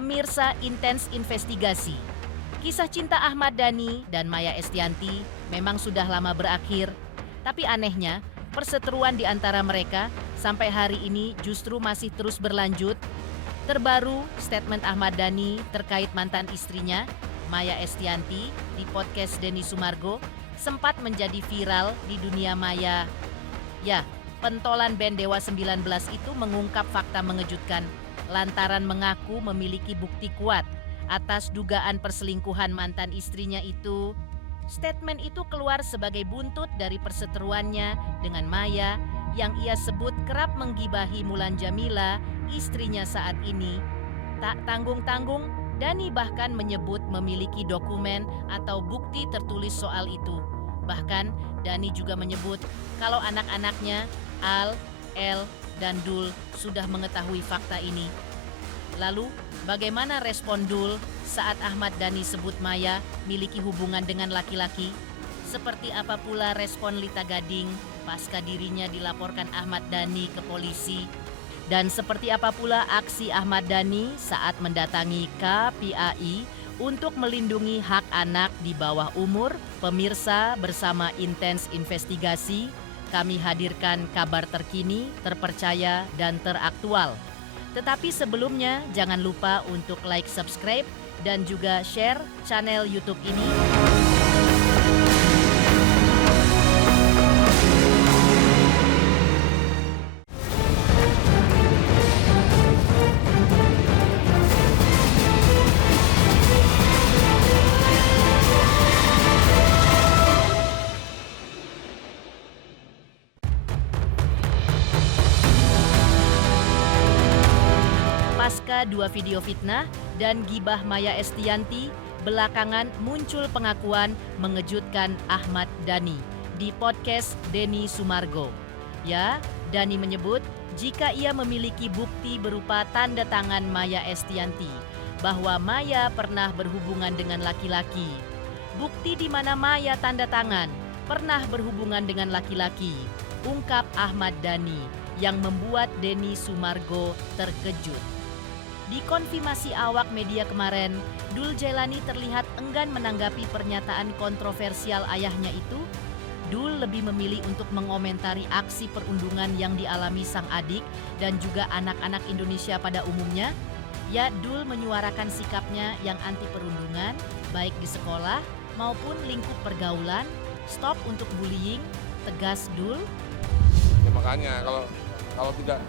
Pemirsa Intens Investigasi. Kisah cinta Ahmad Dhani dan Maya Estianty memang sudah lama berakhir, tapi anehnya perseteruan di antara mereka sampai hari ini justru masih terus berlanjut. Terbaru, statement Ahmad Dhani terkait mantan istrinya, Maya Estianty, di podcast Denny Sumargo sempat menjadi viral di dunia maya. Ya, pentolan band Dewa 19 itu mengungkap fakta mengejutkan lantaran mengaku memiliki bukti kuat atas dugaan perselingkuhan mantan istrinya itu. Statement itu keluar sebagai buntut dari perseteruannya dengan Maya yang ia sebut kerap menggibahi Mulan Jamila, istrinya saat ini. Tak tanggung-tanggung, Dhani bahkan menyebut memiliki dokumen atau bukti tertulis soal itu. Bahkan Dhani juga menyebut kalau anak-anaknya Al, El, dan Dul sudah mengetahui fakta ini. Lalu, bagaimana respon Dul saat Ahmad Dhani sebut Maya miliki hubungan dengan laki-laki? Seperti apa pula respon Lita Gading pasca dirinya dilaporkan Ahmad Dhani ke polisi? Dan seperti apa pula aksi Ahmad Dhani saat mendatangi KPAI untuk melindungi hak anak di bawah umur? Pemirsa, bersama Intens Investigasi, kami hadirkan kabar terkini, terpercaya, dan teraktual. Tetapi sebelumnya, jangan lupa untuk like, subscribe, dan juga share channel YouTube ini. Pasca dua video fitnah dan gibah Maya Estianty, belakangan muncul pengakuan mengejutkan Ahmad Dhani di podcast Denny Sumargo. Ya, Dhani menyebut jika ia memiliki bukti berupa tanda tangan Maya Estianty bahwa Maya pernah berhubungan dengan laki-laki. Bukti di mana Maya tanda tangan pernah berhubungan dengan laki-laki, ungkap Ahmad Dhani yang membuat Denny Sumargo terkejut. Di konfirmasi awak media kemarin, Dul Jailani terlihat enggan menanggapi pernyataan kontroversial ayahnya itu. Dul lebih memilih untuk mengomentari aksi perundungan yang dialami sang adik dan juga anak-anak Indonesia pada umumnya. Ya, Dul menyuarakan sikapnya yang anti perundungan, baik di sekolah maupun lingkup pergaulan. Stop untuk bullying, tegas Dul. Ya, makanya kalau tidak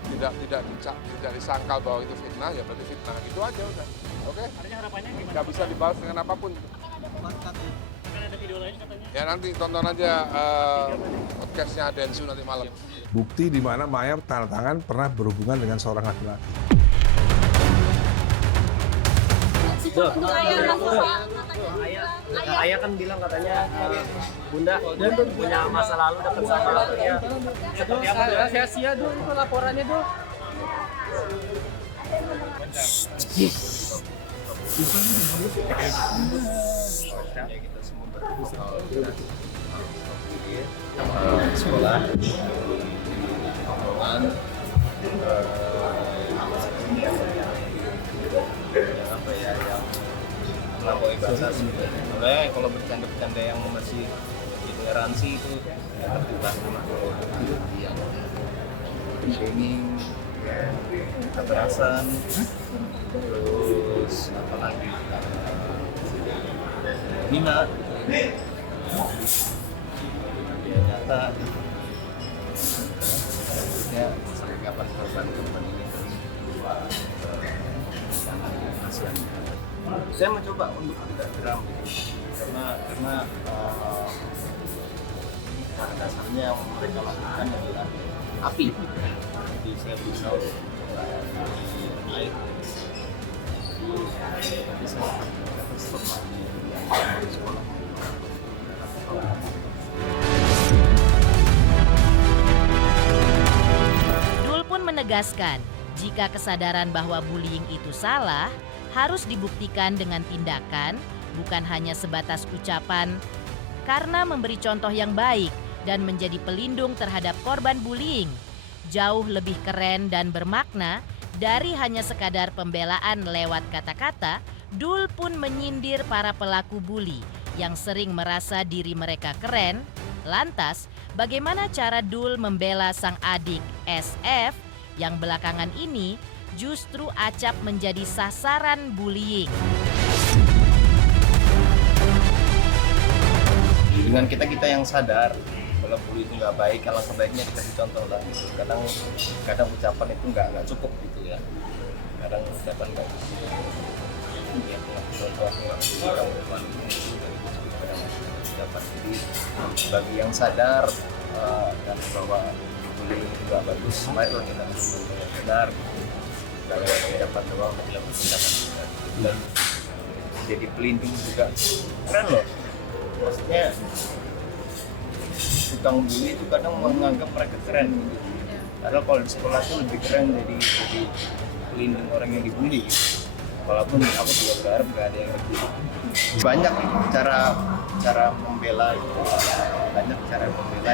disangkal bahwa itu fitnah, ya berarti fitnah. Gitu aja udah. Oke? Artinya harapannya gimana? Nggak bisa dibalas dengan apapun. Akan ada video lain katanya? Ya nanti tonton aja podcastnya Densu nanti malam. Bukti di mana Maya tanda tangan pernah berhubungan dengan seorang laki-laki. Ayah kan bilang katanya Bunda punya masa lalu dekat sama dia. Seperti apa? Sia-sia dulu itu laporannya dulu. Sekolah apa ya yang melampaui batas gitu. Sebenarnya kalau bercanda-bercanda yang masih ditoleransi itu ya tertibah yang shaming, kekerasan, terus apa lagi hina, ya nyata ya sampai kapan korban ini kasihan. Saya mencoba untuk tidak geram karena pada dasarnya yang mereka lakukan adalah api. Jadi saya berusaha di air. Tapi saya stop di sekolah. Dul pun menegaskan, jika kesadaran bahwa bullying itu salah, harus dibuktikan dengan tindakan, bukan hanya sebatas ucapan. Karena memberi contoh yang baik dan menjadi pelindung terhadap korban bullying, jauh lebih keren dan bermakna Dari hanya sekadar pembelaan lewat kata-kata, Dul pun menyindir para pelaku bully yang sering merasa diri mereka keren. Lantas, bagaimana cara Dul membela sang adik SF yang belakangan ini justru acap menjadi sasaran bullying? Dengan kita yang sadar kalau bully itu nggak baik, alangkah baiknya dikasih contoh lah gitu. Kadang ucapan itu nggak cukup gitu ya. Kadang ucapan nggak cukup. Ya, contoh aku nggak bully kamu depan kadang ucapan. Jadi bagi yang sadar dan bahwa bullying itu nggak bagus, marilah kita benar. Kalau ucapan doang, tidak bertindakan dan jadi pelindung juga keren loh. Maksudnya tukang bully itu kadang menganggap mereka keren gitu. Padahal kalau di sekolah itu lebih keren jadi pelindung orang yang dibully gitu. Walaupun aku juga berharap gak ada yang dibully. Banyak cara membela gitu. Banyak cara membela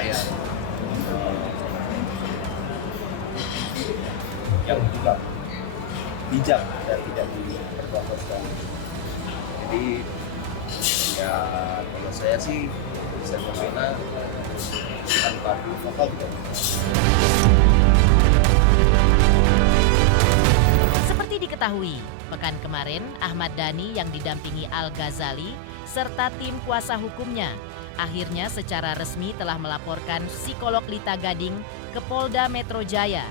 yang juga bijak dan tidak dipertontonkan. Jadi ya kalau saya sih bisa membela tanpa vokal juga. Seperti diketahui, pekan kemarin Ahmad Dhani yang didampingi Al Ghazali serta tim kuasa hukumnya akhirnya secara resmi telah melaporkan psikolog Lita Gading ke Polda Metro Jaya.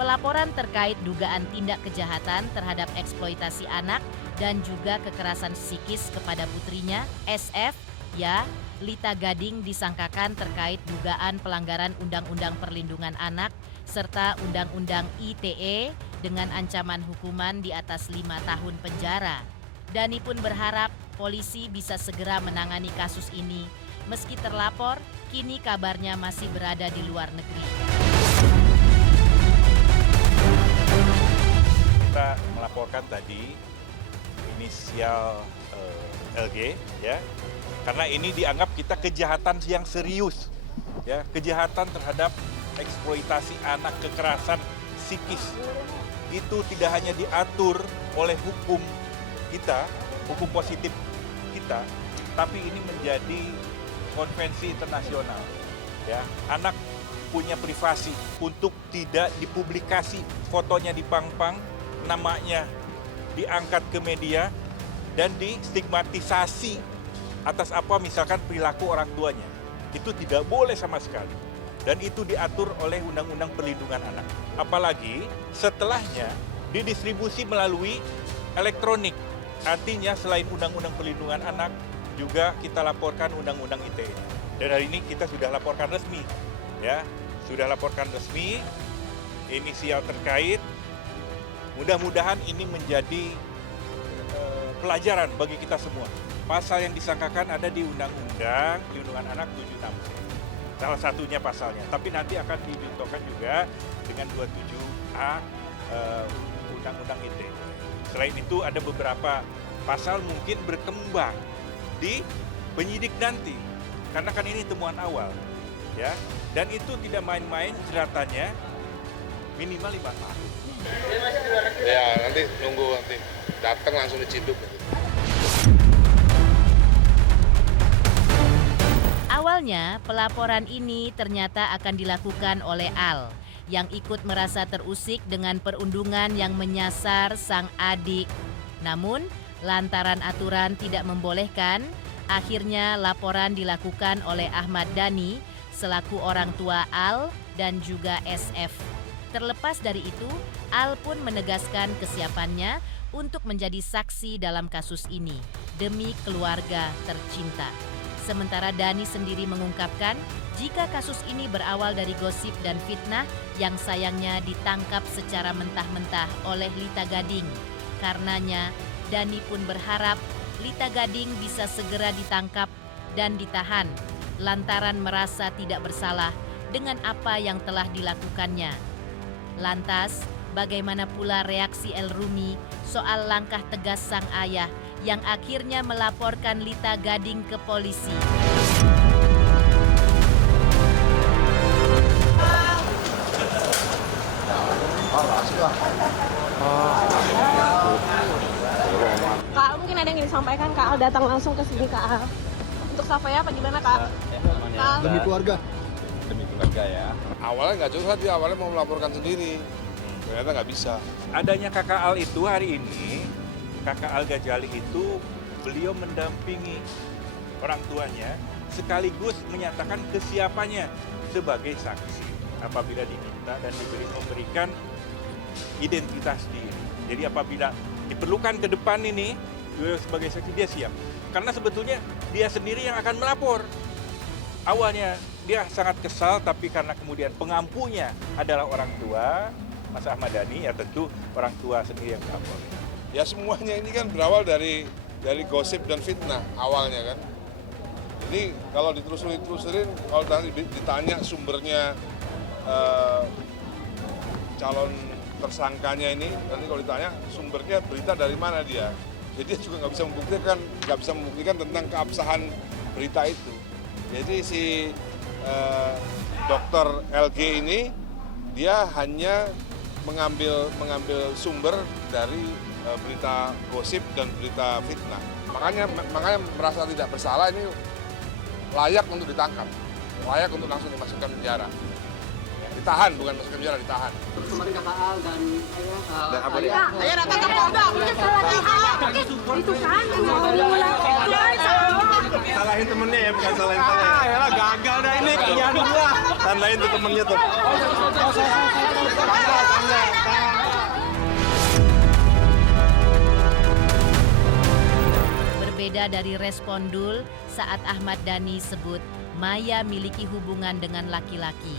Pelaporan terkait dugaan tindak kejahatan terhadap eksploitasi anak dan juga kekerasan psikis kepada putrinya, SF, ya, Lita Gading disangkakan terkait dugaan pelanggaran Undang-Undang Perlindungan Anak serta Undang-Undang ITE dengan ancaman hukuman di atas 5 tahun penjara. Dhani pun berharap polisi bisa segera menangani kasus ini. Meski terlapor, kini kabarnya masih berada di luar negeri. Kita melaporkan tadi inisial LG ya, karena ini dianggap kita kejahatan yang serius ya, kejahatan terhadap eksploitasi anak, kekerasan psikis. Itu tidak hanya diatur oleh hukum kita, hukum positif kita, tapi ini menjadi konvensi internasional ya. Anak punya privasi untuk tidak dipublikasi, fotonya dipang-pang, namanya diangkat ke media dan distigmatisasi atas apa misalkan perilaku orang tuanya. Itu tidak boleh sama sekali. Dan itu diatur oleh Undang-Undang Perlindungan Anak. Apalagi setelahnya didistribusi melalui elektronik. Artinya selain Undang-Undang Perlindungan Anak, juga kita laporkan Undang-Undang ITE. Dan hari ini kita sudah laporkan resmi. Ya, sudah laporkan resmi, inisial terkait. Mudah-mudahan ini menjadi pelajaran bagi kita semua. Pasal yang disangkakan ada di Undang-Undang Perlindungan Anak 76. Salah satunya pasalnya. Tapi nanti akan dicontohkan juga dengan 27A Undang-Undang ITE. Selain itu ada beberapa pasal mungkin berkembang di penyidik nanti. Karena kan ini temuan awal. Ya, dan itu tidak main-main jeratannya minimal 5 tahun. Ya nanti nunggu nanti datang langsung diciduk. Awalnya pelaporan ini ternyata akan dilakukan oleh Al yang ikut merasa terusik dengan perundungan yang menyasar sang adik. Namun lantaran aturan tidak membolehkan, akhirnya laporan dilakukan oleh Ahmad Dhani selaku orang tua Al dan juga SF. Terlepas dari itu, Al pun menegaskan kesiapannya untuk menjadi saksi dalam kasus ini demi keluarga tercinta. Sementara Dhani sendiri mengungkapkan jika kasus ini berawal dari gosip dan fitnah yang sayangnya ditangkap secara mentah-mentah oleh Lita Gading. Karenanya, Dhani pun berharap Lita Gading bisa segera ditangkap dan ditahan lantaran merasa tidak bersalah dengan apa yang telah dilakukannya. Lantas, bagaimana pula reaksi El Rumi soal langkah tegas sang ayah yang akhirnya melaporkan Lita Gading ke polisi? Kak, mungkin ada yang ingin disampaikan, Kak Al datang langsung ke sini, Kak Al. Untuk Savaya apa gimana, Kak? Kak. Demi keluarga. Demi keluarga ya. Awalnya nggak curhat, dia awalnya mau melaporkan sendiri. Ternyata nggak bisa. Adanya Kakak Al itu hari ini, Kakak Al Ghazali itu beliau mendampingi orang tuanya sekaligus menyatakan kesiapannya sebagai saksi apabila diminta dan memberikan identitas diri. Jadi apabila diperlukan ke depan ini beliau sebagai saksi dia siap. Karena sebetulnya dia sendiri yang akan melapor. Awalnya dia sangat kesal tapi karena kemudian pengampunya adalah orang tua Mas Ahmad Dhani, ya tentu orang tua sendiri yang melapor. Ya semuanya ini kan berawal dari gosip dan fitnah awalnya kan. Ini kalau ditelusurin, kalau nanti ditanya sumbernya calon tersangkanya ini, nanti kalau ditanya sumbernya berita dari mana dia. Jadi dia juga nggak bisa membuktikan tentang keabsahan berita itu. Jadi si dokter LG ini dia hanya mengambil sumber dari berita gosip dan berita fitnah. Makanya merasa tidak bersalah ini layak untuk ditangkap, layak untuk langsung dimasukkan penjara. Ditahan, bukan masukkan penjara, ditahan. Kemarin Kakak Al dan Dan apa dia? Saya datang ke Polda, mungkin salah dia. Itu kan Salahin temennya ya, bukan salahin saya. Ya lah, gagal dah ini, kian lah. Tandain tuh temennya tuh. Berbeda dari respon Dul saat Ahmad Dhani sebut Maya miliki hubungan dengan laki-laki.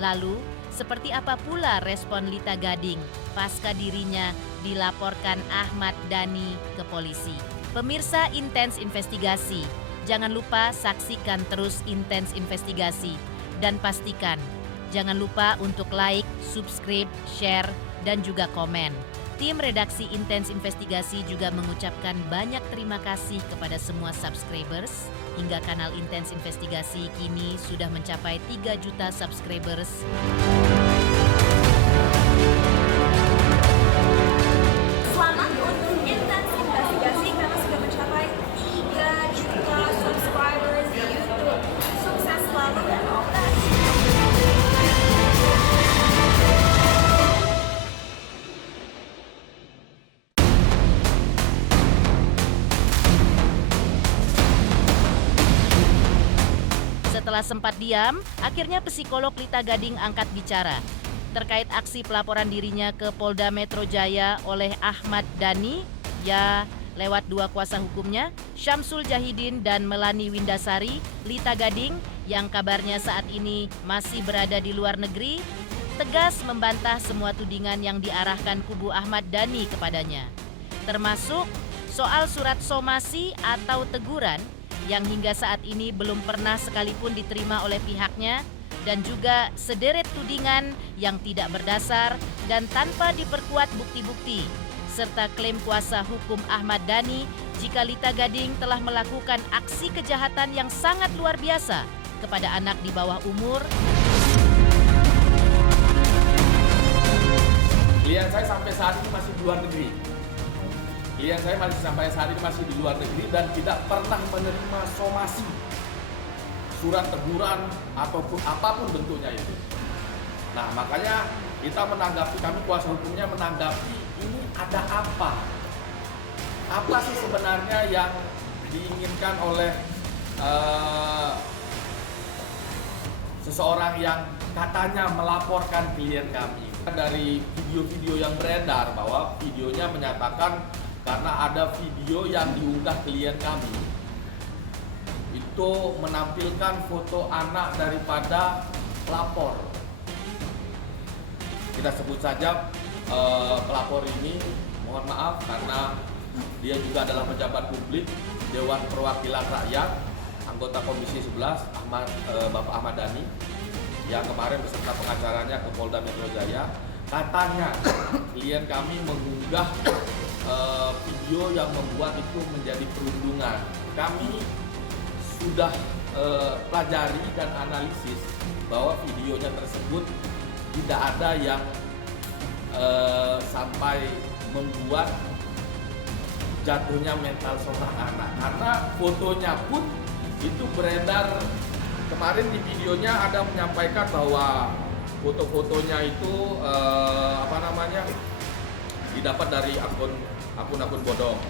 Lalu, seperti apa pula respon Lita Gading pasca dirinya dilaporkan Ahmad Dhani ke polisi? Pemirsa Intens Investigasi, jangan lupa saksikan terus Intens Investigasi dan pastikan jangan lupa untuk like, subscribe, share, dan juga komen. Tim redaksi Intens Investigasi juga mengucapkan banyak terima kasih kepada semua subscribers. Hingga kanal Intens Investigasi kini sudah mencapai 3 juta subscribers. Selamat untuk Intens Investigasi karena sudah mencapai 3 juta subscribers di YouTube. Sukses selalu dan all the best. Setelah sempat diam, akhirnya psikolog Lita Gading angkat bicara terkait aksi pelaporan dirinya ke Polda Metro Jaya oleh Ahmad Dhani, ya lewat 2 kuasa hukumnya, Syamsul Jahidin dan Melani Windasari. Lita Gading yang kabarnya saat ini masih berada di luar negeri, tegas membantah semua tudingan yang diarahkan kubu Ahmad Dhani kepadanya, termasuk soal surat somasi atau teguran yang hingga saat ini belum pernah sekalipun diterima oleh pihaknya, dan juga sederet tudingan yang tidak berdasar dan tanpa diperkuat bukti-bukti, serta klaim kuasa hukum Ahmad Dhani jika Lita Gading telah melakukan aksi kejahatan yang sangat luar biasa kepada anak di bawah umur. Klien saya sampai saat ini masih di luar negeri. Klien saya sampai saat ini masih di luar negeri dan tidak pernah menerima somasi, surat teguran ataupun apapun bentuknya itu. Nah, makanya kita menanggapi, kami kuasa hukumnya menanggapi ini ada apa? Apa sih sebenarnya yang diinginkan oleh seseorang yang katanya melaporkan klien kami. Dari video-video yang beredar bahwa videonya menyatakan karena ada video yang diunggah klien kami itu menampilkan foto anak daripada pelapor. Kita sebut saja pelapor ini, mohon maaf karena dia juga adalah pejabat publik, Dewan Perwakilan Rakyat, anggota Komisi 11, Bapak Ahmad Dhani, yang kemarin beserta pengacaranya ke Polda Metro Jaya. Katanya klien kami mengunggah video yang membuat itu menjadi perundungan. Kami sudah pelajari dan analisis bahwa videonya tersebut tidak ada yang sampai membuat jatuhnya mental seorang anak, karena fotonya pun itu beredar kemarin di videonya ada menyampaikan bahwa foto-fotonya itu didapat dari akun-akun bodong.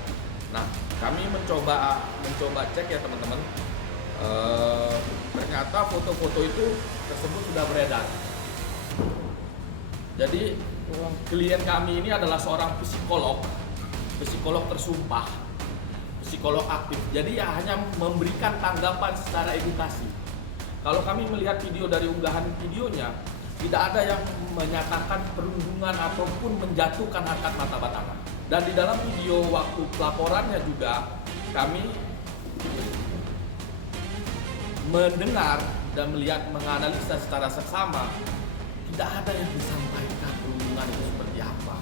Nah, kami mencoba cek ya teman-teman. Ternyata foto-foto itu tersebut sudah beredar. Jadi klien kami ini adalah seorang psikolog tersumpah, psikolog aktif. Jadi ya hanya memberikan tanggapan secara edukasi. Kalau kami melihat video dari unggahan videonya, tidak ada yang menyatakan perundungan ataupun menjatuhkan harkat martabat anak. Dan di dalam video waktu pelaporannya juga kami mendengar dan melihat menganalisa secara seksama, tidak ada yang disampaikan perundungan itu seperti apa,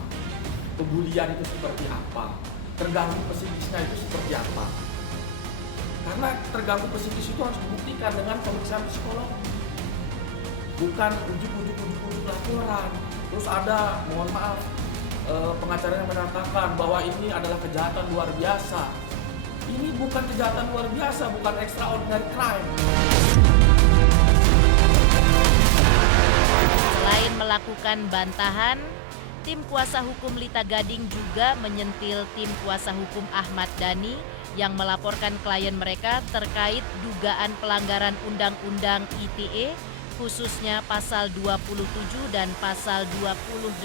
pembulian itu seperti apa, terganggu psikisnya itu seperti apa. Karena terganggu psikis itu harus dibuktikan dengan pemeriksaan psikolog, bukan ujuk-ujuk laporan. Terus ada, mohon maaf, pengacaranya mengatakan bahwa ini adalah kejahatan luar biasa. Ini bukan kejahatan luar biasa, bukan extraordinary crime. Selain melakukan bantahan, tim kuasa hukum Lita Gading juga menyentil tim kuasa hukum Ahmad Dhani yang melaporkan klien mereka terkait dugaan pelanggaran Undang-Undang ITE, khususnya pasal 27 dan pasal 28,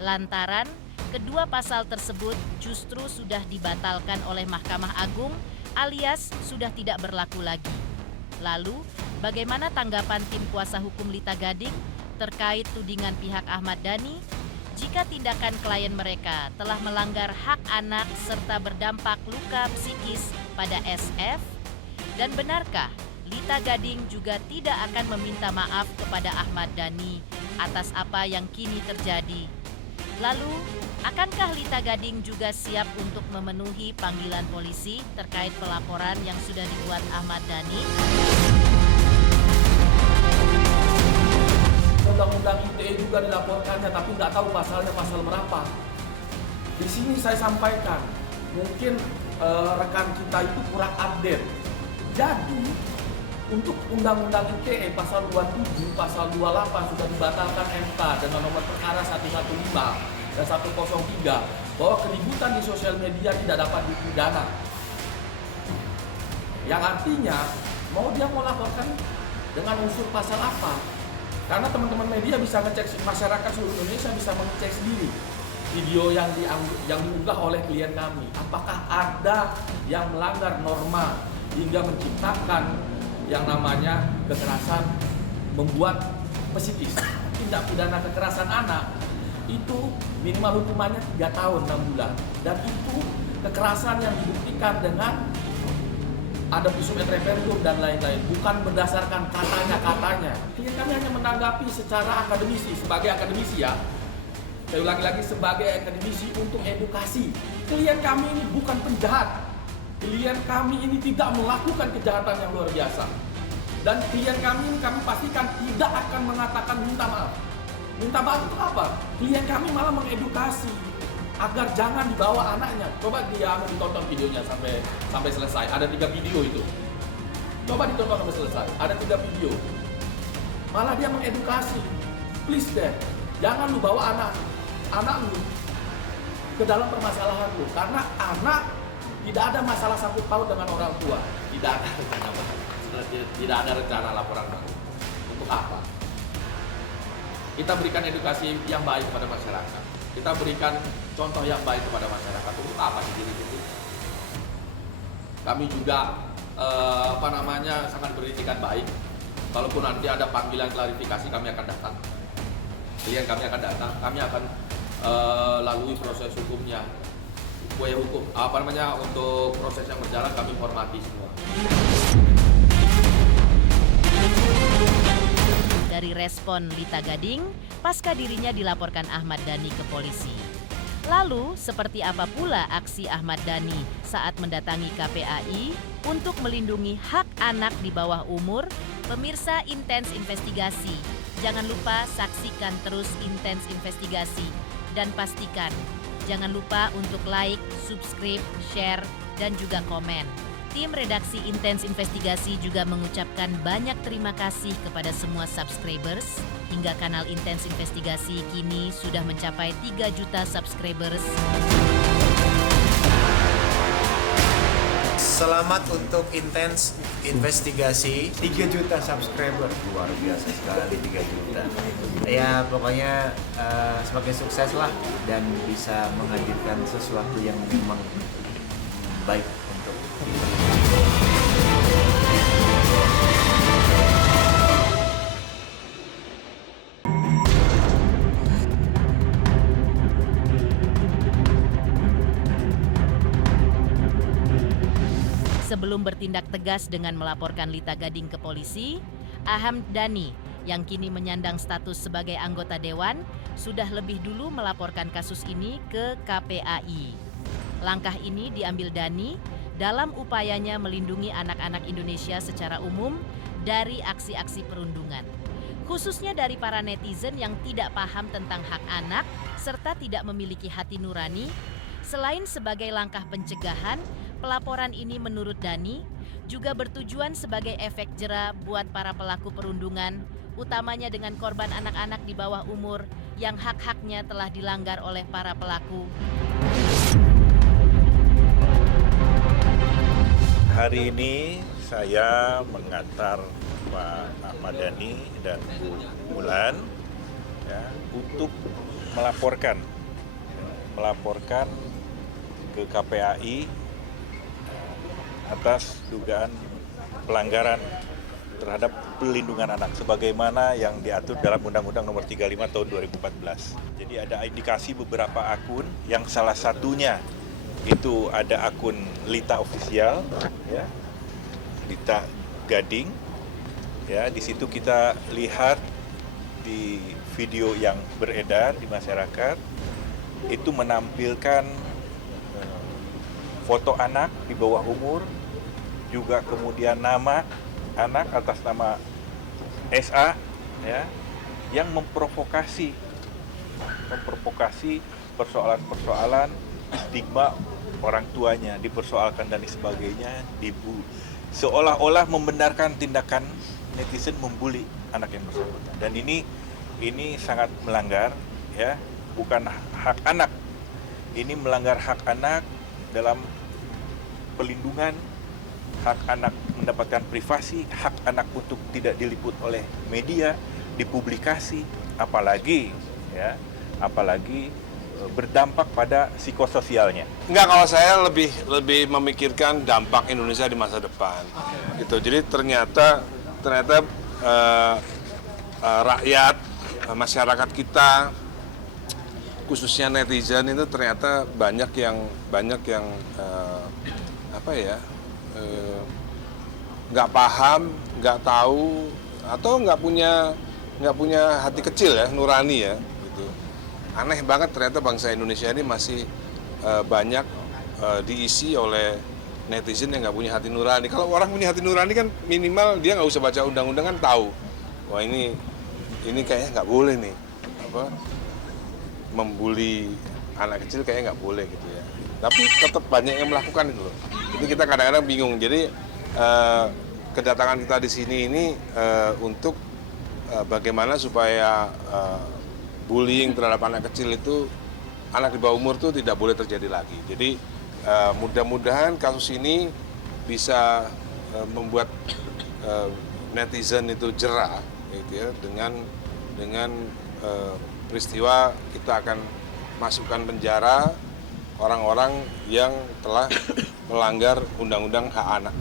lantaran kedua pasal tersebut justru sudah dibatalkan oleh Mahkamah Agung alias sudah tidak berlaku lagi. Lalu, bagaimana tanggapan tim kuasa hukum Lita Gading terkait tudingan pihak Ahmad Dhani jika tindakan klien mereka telah melanggar hak anak serta berdampak luka psikis pada SF? Dan benarkah Lita Gading juga tidak akan meminta maaf kepada Ahmad Dhani atas apa yang kini terjadi? Lalu, akankah Lita Gading juga siap untuk memenuhi panggilan polisi terkait pelaporan yang sudah dibuat Ahmad Dhani? Undang-undang ITE juga dilaporkannya, tapi nggak tahu pasalnya pasal berapa. Di sini saya sampaikan, mungkin rekan kita itu kurang update. Jadi, untuk Undang-Undang ITE pasal 27, pasal 28 sudah dibatalkan MK dengan nomor perkara 115 dan 103 bahwa keributan di sosial media tidak dapat dipidana. Yang artinya, mau dia mau laporkan dengan unsur pasal apa? Karena teman-teman media bisa ngecek, masyarakat seluruh Indonesia bisa mengecek sendiri video yang diunggah oleh klien kami. Apakah ada yang melanggar norma hingga menciptakan yang namanya kekerasan membuat psikis? Tindak pidana kekerasan anak itu minimal hukumannya 3 tahun 6 bulan. Dan itu kekerasan yang dibuktikan dengan ada visum et repertum dan lain-lain, bukan berdasarkan katanya. Klien kami hanya menanggapi secara akademisi, sebagai akademisi ya. Saya ulangi lagi, sebagai akademisi untuk edukasi. Klien kami ini bukan penjahat. Klien kami ini tidak melakukan kejahatan yang luar biasa. Dan klien kami ini kami pastikan tidak akan mengatakan minta maaf. Minta maaf untuk apa? Klien kami malah mengedukasi agar jangan dibawa anaknya. Coba dia ditonton videonya sampai selesai. Ada 3 video itu. Coba ditonton sampai selesai. Ada 3 video. Malah dia mengedukasi. Please deh, jangan lu bawa anak lu ke dalam permasalahan lu. Karena anak tidak ada masalah sangkut paut dengan orang tua. Tidak ada rencana laporan baru. Untuk apa? Kita berikan edukasi yang baik kepada masyarakat. Kita berikan contoh yang baik kepada masyarakat. Untuk apa sih itu? Kami juga sangat beritikat baik. Kalaupun nanti ada panggilan klarifikasi, kami akan datang. Klien kami akan datang. Kami akan lalui proses hukumnya. Upaya hukum untuk proses yang berjalan kami hormati semua. Dari respon Lita Gading, pasca dirinya dilaporkan Ahmad Dhani ke polisi. Lalu, seperti apa pula aksi Ahmad Dhani saat mendatangi KPAI untuk melindungi hak anak di bawah umur? Pemirsa Intens Investigasi Jangan lupa saksikan terus Intens Investigasi dan pastikan jangan lupa untuk like, subscribe, share, dan juga komen. Tim redaksi Intens Investigasi juga mengucapkan banyak terima kasih kepada semua subscribers. Hingga kanal Intens Investigasi kini sudah mencapai 3 juta subscribers. Selamat untuk Intens Investigasi 3 juta subscriber. luar biasa sekali 3 juta. Ya pokoknya semakin sukses lah dan bisa menghadirkan sesuatu yang memang baik untuk kita. Sebelum bertindak tegas dengan melaporkan Lita Gading ke polisi, Ahmad Dhani yang kini menyandang status sebagai anggota dewan sudah lebih dulu melaporkan kasus ini ke KPAI. Langkah ini diambil Dhani dalam upayanya melindungi anak-anak Indonesia secara umum dari aksi-aksi perundungan, khususnya dari para netizen yang tidak paham tentang hak anak serta tidak memiliki hati nurani. Selain sebagai langkah pencegahan, pelaporan ini menurut Dhani juga bertujuan sebagai efek jera buat para pelaku perundungan, utamanya dengan korban anak-anak di bawah umur yang hak-haknya telah dilanggar oleh para pelaku. Hari ini saya mengantar Pak Ahmad Dhani dan Bu Mulan ya, untuk melaporkan ke KPAI atas dugaan pelanggaran terhadap pelindungan anak sebagaimana yang diatur dalam Undang-Undang Nomor 35 Tahun 2014. Jadi ada indikasi beberapa akun yang salah satunya itu ada akun Lita Official, ya, Lita Gading. Ya, di situ kita lihat di video yang beredar di masyarakat itu menampilkan foto anak di bawah umur, juga kemudian nama anak atas nama SA, ya, yang memprovokasi persoalan-persoalan stigma orang tuanya dipersoalkan dan sebagainya, seolah-olah membenarkan tindakan netizen membuli anak yang bersangkutan. Dan ini sangat melanggar, ya, bukan hak anak. Ini melanggar hak anak dalam pelindungan, hak anak mendapatkan privasi, hak anak untuk tidak diliput oleh media, dipublikasi, apalagi berdampak pada psikososialnya. Enggak, kalau saya lebih memikirkan dampak Indonesia di masa depan. Gitu. Jadi ternyata rakyat, masyarakat kita, khususnya netizen itu ternyata banyak yang nggak paham, nggak tahu, atau nggak punya hati kecil ya, nurani ya. Gitu. Aneh banget ternyata bangsa Indonesia ini masih banyak diisi oleh netizen yang nggak punya hati nurani. Kalau orang punya hati nurani kan minimal dia nggak usah baca undang-undang kan tahu, wah ini kayaknya nggak boleh nih, membuli anak kecil kayaknya nggak boleh gitu ya. Tapi tetap banyak yang melakukan itu loh. Itu kita kadang-kadang bingung. Jadi kedatangan kita di sini ini untuk bagaimana supaya bullying terhadap anak kecil itu, anak di bawah umur itu tidak boleh terjadi lagi. Jadi mudah-mudahan kasus ini bisa membuat netizen itu jera, gitu ya, dengan peristiwa kita akan masukkan penjara orang-orang yang telah melanggar undang-undang hak anak.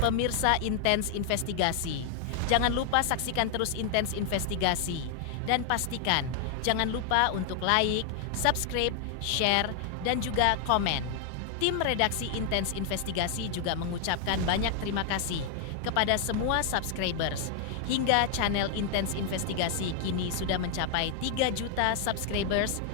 Pemirsa Intens Investigasi, jangan lupa saksikan terus Intens Investigasi dan pastikan jangan lupa untuk like, subscribe, share, dan juga komen. Tim redaksi Intens Investigasi juga mengucapkan banyak terima kasih kepada semua subscribers. Hingga channel Intens Investigasi kini sudah mencapai 3 juta subscribers.